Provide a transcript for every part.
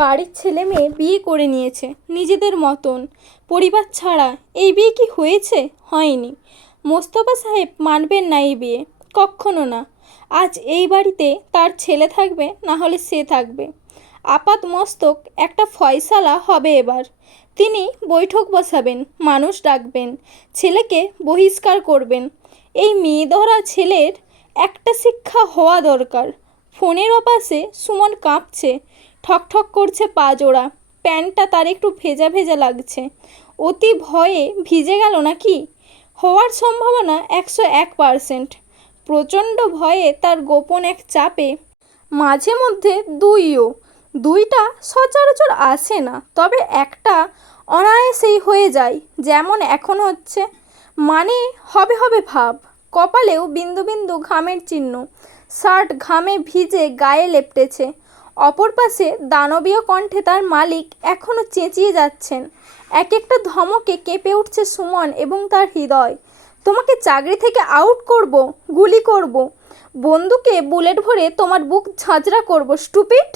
বাড়ির ছেলে মেয়ে বিয়ে করে নিয়েছে নিজেদের মতন। পরিবার ছাড়া এই বিয়ে কি হয়েছে? হয়নি। মোস্তফা সাহেব মানবেন না এই বিয়ে, কক্ষনো না। আজ এই বাড়িতে তার ছেলে থাকবে, না হলে সে থাকবে। আপাত মস্তক একটা ফয়সালা হবে এবার। তিনি বৈঠক বসাবেন, মানুষ ডাকবেন, ছেলেকে বহিষ্কার করবেন। এই মেয়ে ধরা ছেলের একটা শিক্ষা হওয়া দরকার। ফোনের ওপাশে সুমন কাঁপছে, ঠকঠক করছে পা জোড়া। প্যান্টটা তার একটু ভেজা ভেজা লাগছে। অতি ভয়ে ভিজে গেল নাকি? হওয়ার সম্ভাবনা 101%। প্রচণ্ড ভয়ে তার গোপন এক চাপে মাঝে মধ্যে দুইটা সচরাচর আসে না, তবে একটা অনায়াসেই হয়ে যায়, যেমন এখন হচ্ছে। মানে হবে হবে ভাব, কপালেও বিন্দু বিন্দু ঘামের চিহ্ন। শার্ট ঘামে ভিজে গায়ে লেপটেছে। অপর পাশে দানবীয় কণ্ঠে তার মালিক এখনও চেঁচিয়ে যাচ্ছেন। এক একটা ধমকে কেঁপে উঠছে সুমন এবং তার হৃদয়। তোমাকে চাকরি থেকে আউট করব, গুলি করব, বন্দুকে বুলেট ভরে তোমার বুক ঝাঁঝরা করব, স্টুপিড।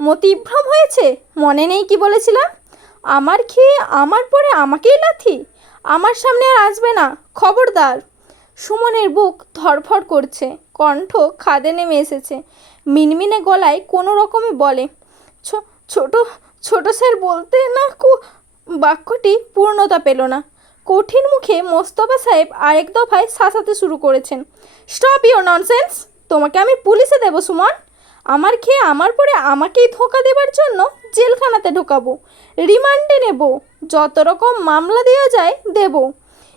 মতিভ্রম হয়েছে? মনে নেই কি বলেছিলাম? আমার খেয়ে আমার পরে আমাকেই লাথি? আমার সামনে আর আসবে না, খবরদার। সুমনের বুক ধড়ফড় করছে, কণ্ঠ খাদে নেমে এসেছে। মিনমিনে গলায় কোনো রকমে বলে, ছোট ছোট স্যার বলতে না বাক্যটি পূর্ণতা পেল না। কঠিন মুখে মোস্তফা সাহেব আরেক দফায় শাসাতে শুরু করেছেন। Stop your nonsense. তোমাকে আমি পুলিশে দেবো সুমন। আমার খেয়ে আমার পরে আমাকেই ধোঁকা দেবার জন্য জেলখানাতে ঢোকাবো, রিমান্ডে নেব, যত রকম মামলা দেওয়া যায় দেব।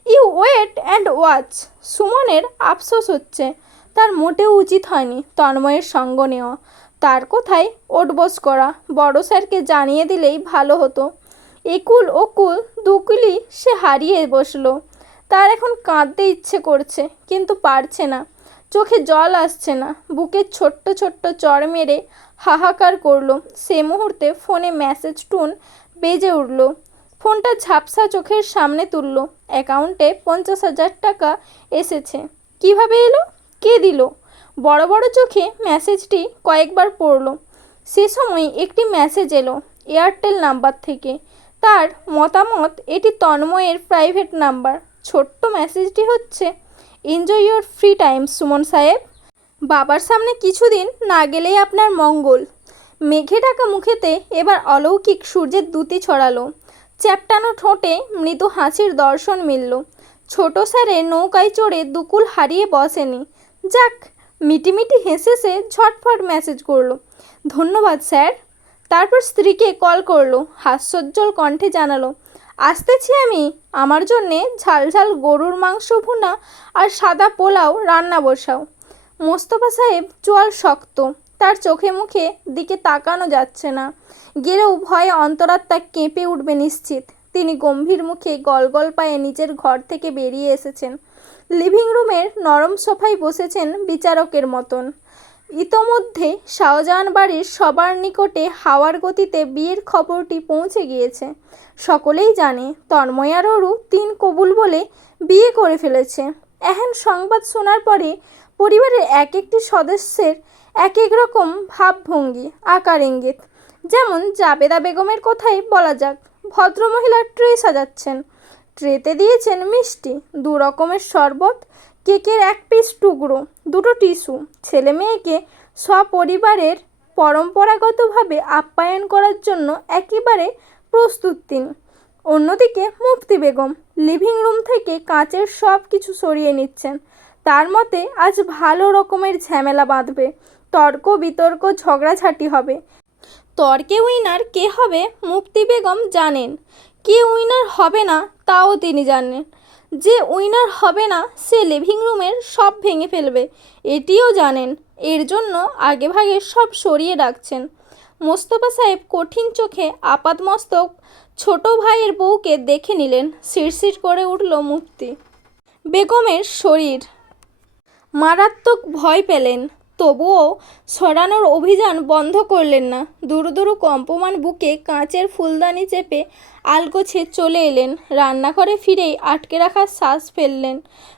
You wait and watch. সুমনের আফসোস হচ্ছে, তার মোটেও উচিত হয়নি তন্ময়ের সঙ্গ নেওয়া। তার কোথায় ওঠবোস করা, বড় স্যারকে জানিয়ে দিলেই ভালো হতো। একুল ওকুল দুকুলি সে হারিয়ে বসলো। তার এখন কাঁদতে ইচ্ছে করছে, কিন্তু পারছে না। চোখে জল আসছে না। বুকে ছোট্ট ছোট্ট চড় মেরে হাহাকার করলো। সে মুহূর্তে ফোনে মেসেজ টুন বেজে উঠল। ফোনটা ঝাপসা চোখের সামনে তুলল। অ্যাকাউন্টে 50,000 টাকা এসেছে। কিভাবে এলো? কে দিল? বড় বড় চোখে মেসেজটি কয়েকবার পড়ল। সে সময় একটি মেসেজ এলো এয়ারটেল নাম্বার থেকে। তার মতামত এটি তন্ময়ের প্রাইভেট নাম্বার। ছোট্ট মেসেজটি হচ্ছে, enjoy your free time Suman সাহেব। বাবার সামনে কিছুদিন না গেলেই আপনার মঙ্গল। মেঘে ঢাকা মুখেতে এবার অলৌকিক সূর্যের দ্যুতি ছড়ালো। চ্যাপটানো ঠোঁটে মৃদু হাসির দর্শন মিলল। ছোট স্যারের নৌকায় চড়ে দুকুল হারিয়ে বসেনি। যাক, মিটিমিটি হেসে সে ঝটফট মেসেজ করলো, ধন্যবাদ স্যার। তারপর স্ত্রীকে কল করলো, হাস্যোজ্জ্বল কণ্ঠে জানালো, আসতেছি আমি। আমার জন্যে ঝাল ঝাল গরুর মাংস ভুনা আর সাদা পোলাও রান্না বসাও। মোস্তফা সাহেব চোয়াল শক্ত, তার চোখে মুখে দিকে তাকানো যাচ্ছে না। গেলেও ভয়ে অন্তরাত্মা কেঁপে উঠবে নিশ্চিত। তিনি গম্ভীর মুখে গলগল পায়ে নিজের ঘর থেকে বেরিয়ে এসেছেন। লিভিং রুমের নরম সোফায় বসেছেন বিচারকের মতন। ইতোমধ্যে শাহজাহান বাড়ির সবার নিকটে হাওয়ার গতিতে বিয়ের খবরটি পৌঁছে গিয়েছে। সকলেই জানে তন্ময় আর অরু 3 কবুল বলে বিয়ে করে ফেলেছে। এহেন সংবাদ শোনার পরে পরিবারের এক একটি সদস্যের এক এক রকম ভাবভঙ্গি, আকার ইঙ্গিত। যেমন জাবেদা বেগমের কথাই বলা যাক। ভদ্রমহিলা ট্রে সাজাচ্ছেন। ট্রেতে দিয়েছেন মিষ্টি, 2 রকমের শরবত, কেকের 1 পিস টুকরো, 2টো টিস্যু। ছেলে মেয়েকে সপরিবারের পরম্পরাগতভাবে আপ্যায়ন করার জন্য একেবারে প্রস্তুত তিনি। অন্যদিকে মুফতি বেগম লিভিং রুম থেকে কাঁচের সব কিছু সরিয়ে নিচ্ছেন। তার মতে আজ ভালো রকমের ঝামেলা বাঁধবে, তর্ক বিতর্ক ঝগড়াঝাটি হবে। তর্কে উইনার কে হবে মুফতি বেগম জানেন, কে উইনার হবে না তাও তিনি জানেন। যে উইনার হবে না সে লিভিং রুমের সব ভেঙে ফেলবে, এটিও জানেন। এর জন্য আগেভাগে সব সরিয়ে রাখছেন। মোস্তফা সাহেব কঠিন চোখে আপাদমস্তক ছোট ভাইয়ের বউকে দেখে নিলেন। শিরশির করে উঠল মুফতি বেগমের শরীর। মারাত্মক ভয় পেলেন, তবুও সরানোর অভিযান বন্ধ করলেন না। দুরু দুরু কম্পমান বুকে কাঁচের ফুলদানি চেপে আলগোছে চলে এলেন। রান্নাঘরে ফিরেই আটকে রাখা শ্বাস ফেললেন।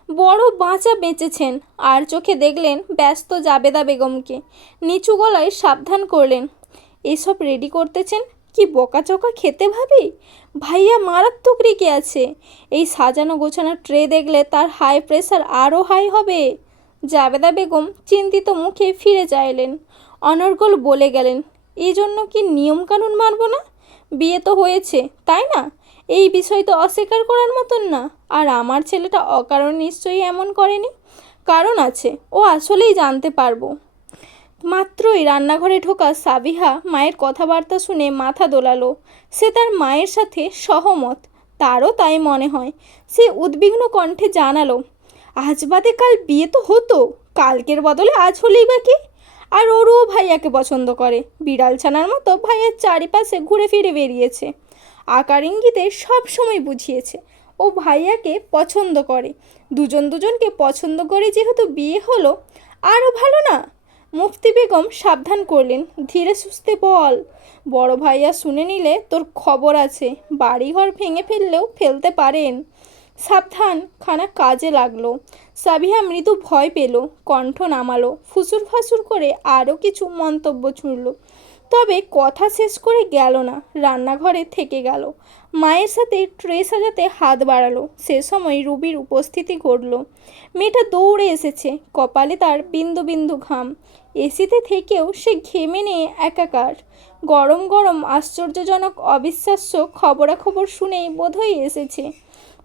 বড় বাঁচা বেঁচেছেন। আর চোখে দেখলেন ব্যস্ত জাবেদা বেগমকে। নিচু গলায় সাবধান করলেন, এসব রেডি করতেছেন? কি বকাচকা খেতে ভাবি? ভাইয়া মারাত্মক রেগে আছে। এই সাজানো গোছানো ট্রে দেখলে তার হাই প্রেশার আরও হাই হবে। জাবেদা বেগম চিন্তিত মুখে ফিরে চাইলেন। অনর্গল বলে গেলেন, এই জন্য কি নিয়মকানুন মানব না? বিয়ে তো হয়েছে, তাই না? এই বিষয় তো অস্বীকার করার মতন না। আর আমার ছেলেটা অকারণ নিশ্চয়ই এমন করেনি, কারণ আছে, ও আসলেই জানতে পারবো। মাত্রই রান্নাঘরে ঢোকা সাবিহা মায়ের কথাবার্তা শুনে মাথা দোলালো। সে তার মায়ের সাথে সহমত, তারও তাই মনে হয়। সে উদ্বিগ্ন কণ্ঠে জানালো, আজ বাদে কাল বিয়ে তো হতো, কালকের বদলে আজ হলেই বা কি? আর ওরও ভাইয়াকে পছন্দ করে, বিড়াল ছানার মতো ভাইয়ের চারিপাশে ঘুরে ফিরে বেরিয়েছে। আকার ইঙ্গিতে সব সময় বুঝিয়েছে ও ভাইয়াকে পছন্দ করে। দুজন দুজনকে পছন্দ করে যেহেতু বিয়ে হলো, আরও ভালো না? মুফতি বেগম সাবধান করলেন, ধীরে সুস্থে বল, বড় ভাইয়া শুনে নিলে তোর খবর আছে, বাড়িঘর ভেঙে ফেললেও ফেলতে পারেন। সাবধান খানা কাজে লাগলো। সাবিহা মৃদু ভয় পেল, কণ্ঠ নামালো, ফুসুর ফাসুর করে আরও কিছু মন্তব্য ছুড়ল, তবে কথা শেষ করে গেল না, রান্নাঘরে থেকে গেল। মায়ের সাথে ট্রে সাজাতে হাত বাড়ালো। সে সময় রুবির উপস্থিতি ঘটল। মেয়েটা দৌড়ে এসেছে, কপালে তার বিন্দু বিন্দু ঘাম। এসিতে থেকেও সে ঘেমে নিয়ে একাকার। গরম গরম আশ্চর্যজনক অবিশ্বাস্য খবরাখবর শুনেই বোধহয় এসেছে।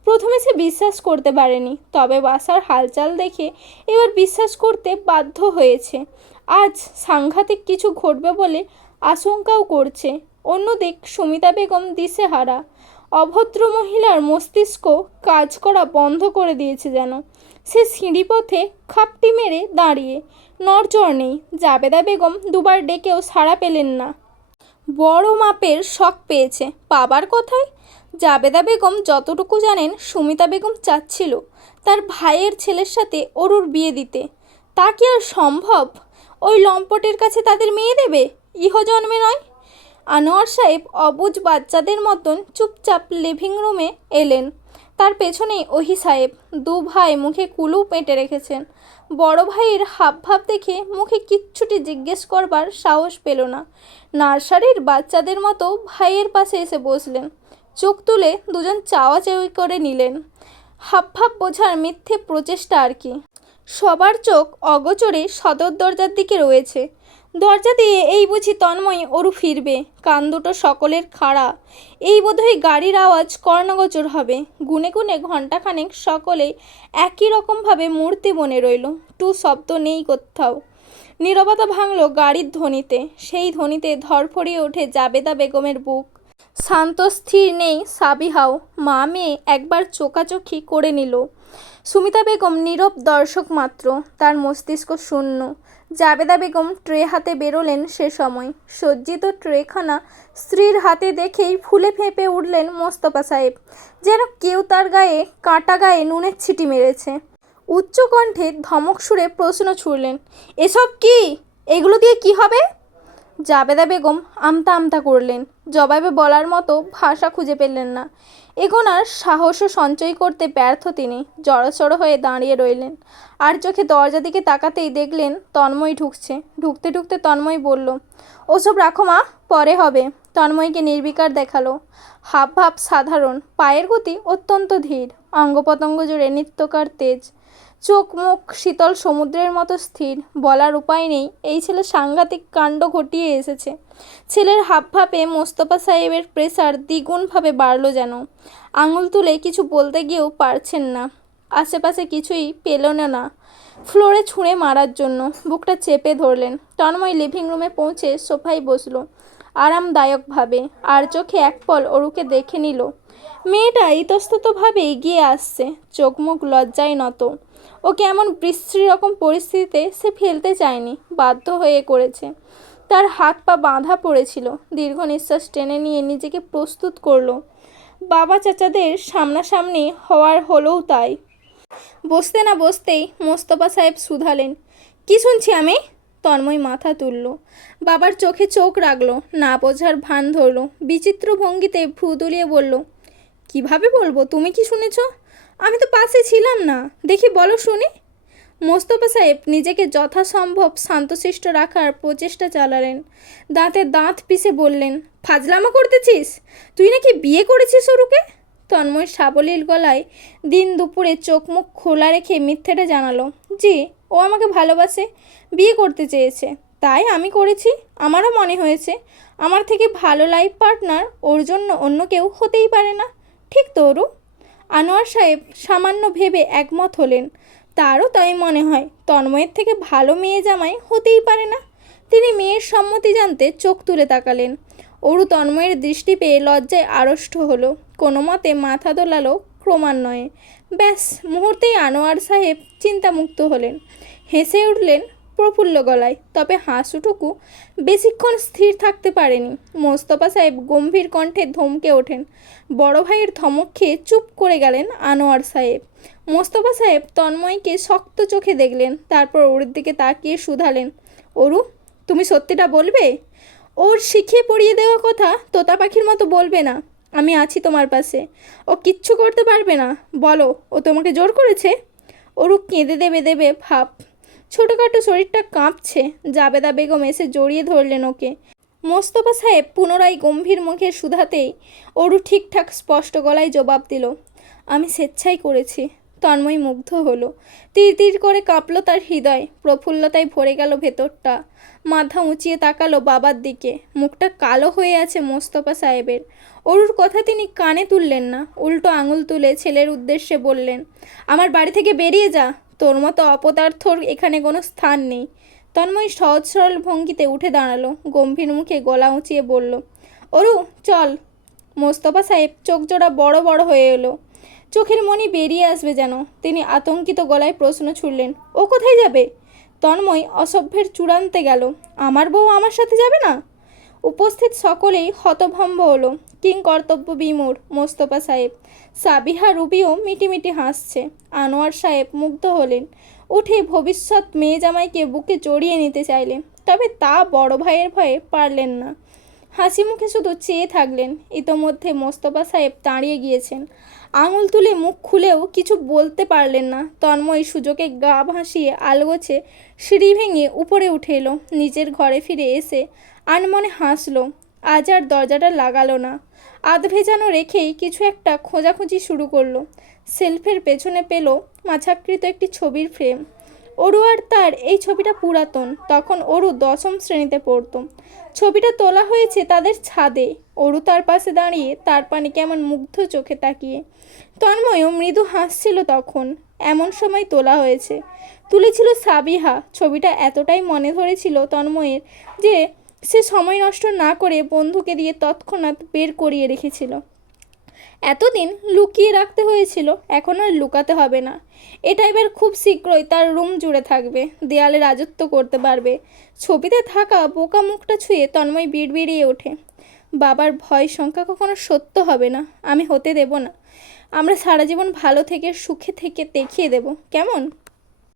প্রথমে সে বিশ্বাস করতে পারেনি, তবে বাসার হালচাল দেখে এবার বিশ্বাস করতে বাধ্য হয়েছে। আজ সাংঘাতিক কিছু ঘটবে বলে আশঙ্কাও করছে। অন্যদিক সুমিতা বেগম দিশেহারা। অভদ্র মহিলার মস্তিষ্ক কাজ করা বন্ধ করে দিয়েছে যেন। সে সিঁড়িপথে খাপটি মেরে দাঁড়িয়ে, নড়চড় নেই। জাবেদা বেগম দুবার ডেকেও সাড়া পেলেন না। বড় মাপের শক পেয়েছে পাবার কথায়। জাবেদা বেগম যতটুকু জানেন, সুমিতা বেগম চাচ্ছিল তার ভাইয়ের ছেলের সাথে অরুর বিয়ে দিতে। তা কি আর সম্ভব? ওই লম্পটের কাছে তাদের মেয়ে দেবে? ইহজন্মে নয়। আনোয়ার সাহেব অবুঝ বাচ্চাদের মতন চুপচাপ লিভিং রুমে এলেন। তার পেছনেই ওহি সাহেব। দু ভাই মুখে কুলু পেটে রেখেছেন। বড় ভাইয়ের হাবভাব দেখে মুখে কিচ্ছুটি জিজ্ঞেস করবার সাহস পেল না। নার্সারির বাচ্চাদের মতো ভাইয়ের পাশে এসে বসলেন। চোখ তুলে দুজন চাওয়াচাওয়ি করে নিলেন। হাবভাব বোঝার মিথ্যে প্রচেষ্টা আর কি। সবার চোখ অগোচরে সদর দরজার দিকে রয়েছে। দরজা দিয়ে এই বুঝি তন্ময় অরু ফিরবে। কান দুটো সকলের খাড়া। এই বোধহয় গাড়ির আওয়াজ কর্ণগোচর হবে। গুনে গুনে ঘণ্টাখানেক সকলেই একই রকমভাবে মূর্তি বনে রইল। টু শব্দ নেই কোথাও। নীরবতা ভাঙল গাড়ির ধ্বনিতে। সেই ধ্বনিতে ধরফড়িয়ে ওঠে জাবেদা বেগমের বুক। শান্ত স্থির নেই সাবিহাও। মা মেয়ে একবার চোখাচোখি করে নিল। সুমিতা বেগম নীরব দর্শক মাত্র, তার মস্তিষ্ক শূন্য। জাবেদা বেগম ট্রে হাতে বেরোলেন সে সময়। সজ্জিত ট্রেখানা স্ত্রীর হাতে দেখেই ফুলে ফেঁপে উঠলেন মোস্তফা সাহেব, যেন কেউ তার গায়ে কাঁটা গায়ে নুনের ছিটি মেরেছে। উচ্চ কণ্ঠে ধমক সুরে প্রশ্ন ছুড়লেন, এসব কি? এগুলো দিয়ে কি হবে? জাবেদা বেগম আমতা আমতা করলেন। জবাবে বলার মতো ভাষা খুঁজে পেলেন না। এগোনার সাহসও সঞ্চয় করতে ব্যর্থ তিনি। জড়সড় হয়ে দাঁড়িয়ে রইলেন। আর চোখে দরজা দিকে তাকাতেই দেখলেন তন্ময় ঢুকছে। ঢুকতে ঢুকতে তন্ময় বলল, ওসব রাখো মা, পরে হবে। তন্ময়কে নির্বিকার দেখালো। হাবভাব সাধারণ, পায়ের গতি অত্যন্ত ধীর, অঙ্গপতঙ্গ জুড়ে নিত্যকার তেজ। চোখ মুখ শীতল সমুদ্রের মতো স্থির। বলার উপায় নেই, এই ছেলে সাংঘাতিক কাণ্ড ঘটিয়ে এসেছে। ছেলের হাবভাবে মোস্তফা সাহেবের প্রেসার দ্বিগুণভাবে বাড়ল যেন। আঙুল তুলে কিছু বলতে গিয়েও পারছেন না। আশেপাশে কিছুই পেলেন না ফ্লোরে ছুঁড়ে মারার জন্য। বুকটা চেপে ধরলেন। তন্ময় লিভিং রুমে পৌঁছে সোফায় বসলো আরামদায়কভাবে। আর চোখে এক পল অরুকে দেখে নিল। মেয়েটা ইতস্ততভাবে এগিয়ে আসছে, চোখ মুখ লজ্জায় নত। ওকে এমন বিশ্রী রকম পরিস্থিতিতে সে ফেলতে চায়নি, বাধ্য হয়ে করেছে। তার হাত পা বাঁধা পড়েছিল। দীর্ঘ নিঃশ্বাস টেনে নিয়ে নিজেকে প্রস্তুত করলো। বাবা চাচাদের সামনাসামনি হওয়ার হলেও তাই। বসতে না বসতেই মোস্তফা সাহেব শুধালেন, কি শুনছি আমি? তন্ময় মাথা তুলল। বাবার চোখে চোখ রাখলো, না বোঝার ভান ধরল। বিচিত্র ভঙ্গিতে ভ্রু দুলিয়ে বলল, কিভাবে বলবো? তুমি কি শুনেছ? আমি তো পাশে ছিলাম না। দেখি বলো শুনি। মোস্তফা সাহেব নিজেকে যথাসম্ভব শান্তশিষ্ট রাখার প্রচেষ্টা চালালেন। দাঁতে দাঁত পিষে বললেন, ফাজলামা করতেছিস? তুই নাকি বিয়ে করেছিস অরুকে? তন্ময় সাবলীল গলায় দিন দুপুরে চোখ মুখ খোলা রেখে মিথ্যেটা জানালো, জি, ও আমাকে ভালোবাসে, বিয়ে করতে চেয়েছে, তাই আমি করেছি। আমারও মনে হয়েছে আমার থেকে ভালো লাইফ পার্টনার ওর জন্য অন্য কেউ হতেই পারে না। ঠিক তো অরু? আনোয়ার সাহেব সামান্য ভেবে একমত হলেন। তারও তাই মনে হয়, তন্ময়ের থেকে ভালো মেয়ে জামাই হতেই পারে না। তিনি মেয়ের সম্মতি জানতে চোখ তুলে তাকালেন। অরু তন্ময়ের দৃষ্টি পেয়ে লজ্জায় আড়ষ্ট হলো, কোনো মতে মাথা দোলালো ক্রমান্বয়ে। ব্যাস, মুহূর্তেই আনোয়ার সাহেব চিন্তামুক্ত হলেন, হেসে উঠলেন প্রফুল্ল গলায়। তবে হাসুটুকু বেশিক্ষণ স্থির থাকতে পারেনি। মোস্তফা সাহেব গম্ভীর কণ্ঠে ধমকে ওঠেন। বড় ভাইয়ের ধমক খেয়ে চুপ করে গেলেন আনোয়ার সাহেব। মোস্তফা সাহেব তন্ময়কে শক্ত চোখে দেখলেন, তারপর ওর দিকে তাকিয়ে শুধালেন, অরু, তুমি সত্যিটা বলবে? ওর শিখিয়ে পড়িয়ে দেওয়া কথা তোতা পাখির মতো বলবে না। আমি আছি তোমার পাশে, ও কিচ্ছু করতে পারবে না। বলো, ও তোমাকে জোর করেছে? অরু কেঁদে দেবে দেবে ভাব, ছোটোখাটো শরীরটা কাঁপছে। জাবেদা বেগম এসে জড়িয়ে ধরলেন ওকে। মোস্তফা সাহেব পুনরায় গম্ভীর মুখে শুধাতেই অরু ঠিকঠাক স্পষ্ট গলায় জবাব দিল, আমি স্বেচ্ছাই করেছি। তন্ময় মুগ্ধ হলো। তীর তীর করে কাঁপল তার হৃদয়, প্রফুল্লতায় ভরে গেল ভেতরটা। মাথা উঁচিয়ে তাকালো বাবার দিকে। মুখটা কালো হয়ে আছে মোস্তফা সাহেবের। অরুর কথা তিনি কানে তুললেন না, উল্টো আঙুল তুলে ছেলের উদ্দেশ্যে বললেন, আমার বাড়ি থেকে বেরিয়ে যা, তোর মতো অপদার্থর এখানে কোনো স্থান নেই। তন্ময় সহজ সরল ভঙ্গিতে উঠে দাঁড়ালো, গম্ভীর মুখে গলা উঁচিয়ে বলল, অরু চল। মোস্তফা সাহেব চোখ জোড়া বড় বড় হয়ে এলো, চোখের মনি বেরিয়ে আসবে যেন। তিনি আতঙ্কিত গলায় প্রশ্ন ছুড়লেন, ও কোথায় যাবে? তন্ময় অসভ্যের চূড়ান্তে গেল, আমার বউ আমার সাথে যাবে না? উপস্থিত সকলেই হতভম্ব হলো। কিং কর্তব্য বিমূঢ় মোস্তফা সাহেব। সাবিহা রুবিও মিটিমিটি হাসছে। আনোয়ার সাহেব মুগ্ধ হলেন, উঠে ভবিষ্যৎ মেয়ে জামাইকে বুকে জড়িয়ে নিতে চাইলেন, তবে তা বড় ভাইয়ের ভয়ে পারলেন না। হাসি মুখে শুধু চেয়ে থাকলেন। ইতোমধ্যে মোস্তফা সাহেব দাঁড়িয়ে গিয়েছেন। আঙুল তুলে মুখ খুলেও কিছু বলতে পারলেন না। তন্ময় সুযোগে গা ভাসিয়ে আলগোছে সিঁড়ি ভেঙে উপরে উঠে এলো। নিজের ঘরে ফিরে এসে আনমনে হাসলো। আজ আর দরজাটা লাগালো না। আধ ভেজানো রেখেই কিছু একটা খোঁজাখুঁজি শুরু করলো। সেলফের পেছনে পেল মাছাকৃত একটি ছবির ফ্রেম। অরু আর তার এই ছবিটা পুরাতন, তখন অরু 10ম শ্রেণীতে পড়তো। ছবিটা তোলা হয়েছে তাদের ছাদে। অরু তার পাশে দাঁড়িয়ে তার পানে কেমন মুগ্ধ চোখে তাকিয়ে। তন্ময়ও মৃদু হাসছিল তখন। এমন সময় তোলা হয়েছে, তুলেছিল সাবিহা। ছবিটা এতটাই মনে ধরেছিল তন্ময়ের যে সে সময় নষ্ট না করে বন্ধুকে দিয়ে তৎক্ষণাৎ বের করিয়ে রেখেছিল। এতদিন লুকিয়ে রাখতে হয়েছিল, এখন আর লুকাতে হবে না। এটা এবার খুব শীঘ্রই তার রুম জুড়ে থাকবে, দেয়ালে রাজত্ব করতে পারবে। ছবিতে থাকা বোকা মুখটা ছুঁয়ে তন্ময় বিড়বিড়িয়ে ওঠে, বাবার ভয় সংখ্যা কখনো সত্য হবে না, আমি হতে দেব না। আমরা সারা জীবন ভালো থেকে সুখে থেকে দেখিয়ে দেব, কেমন?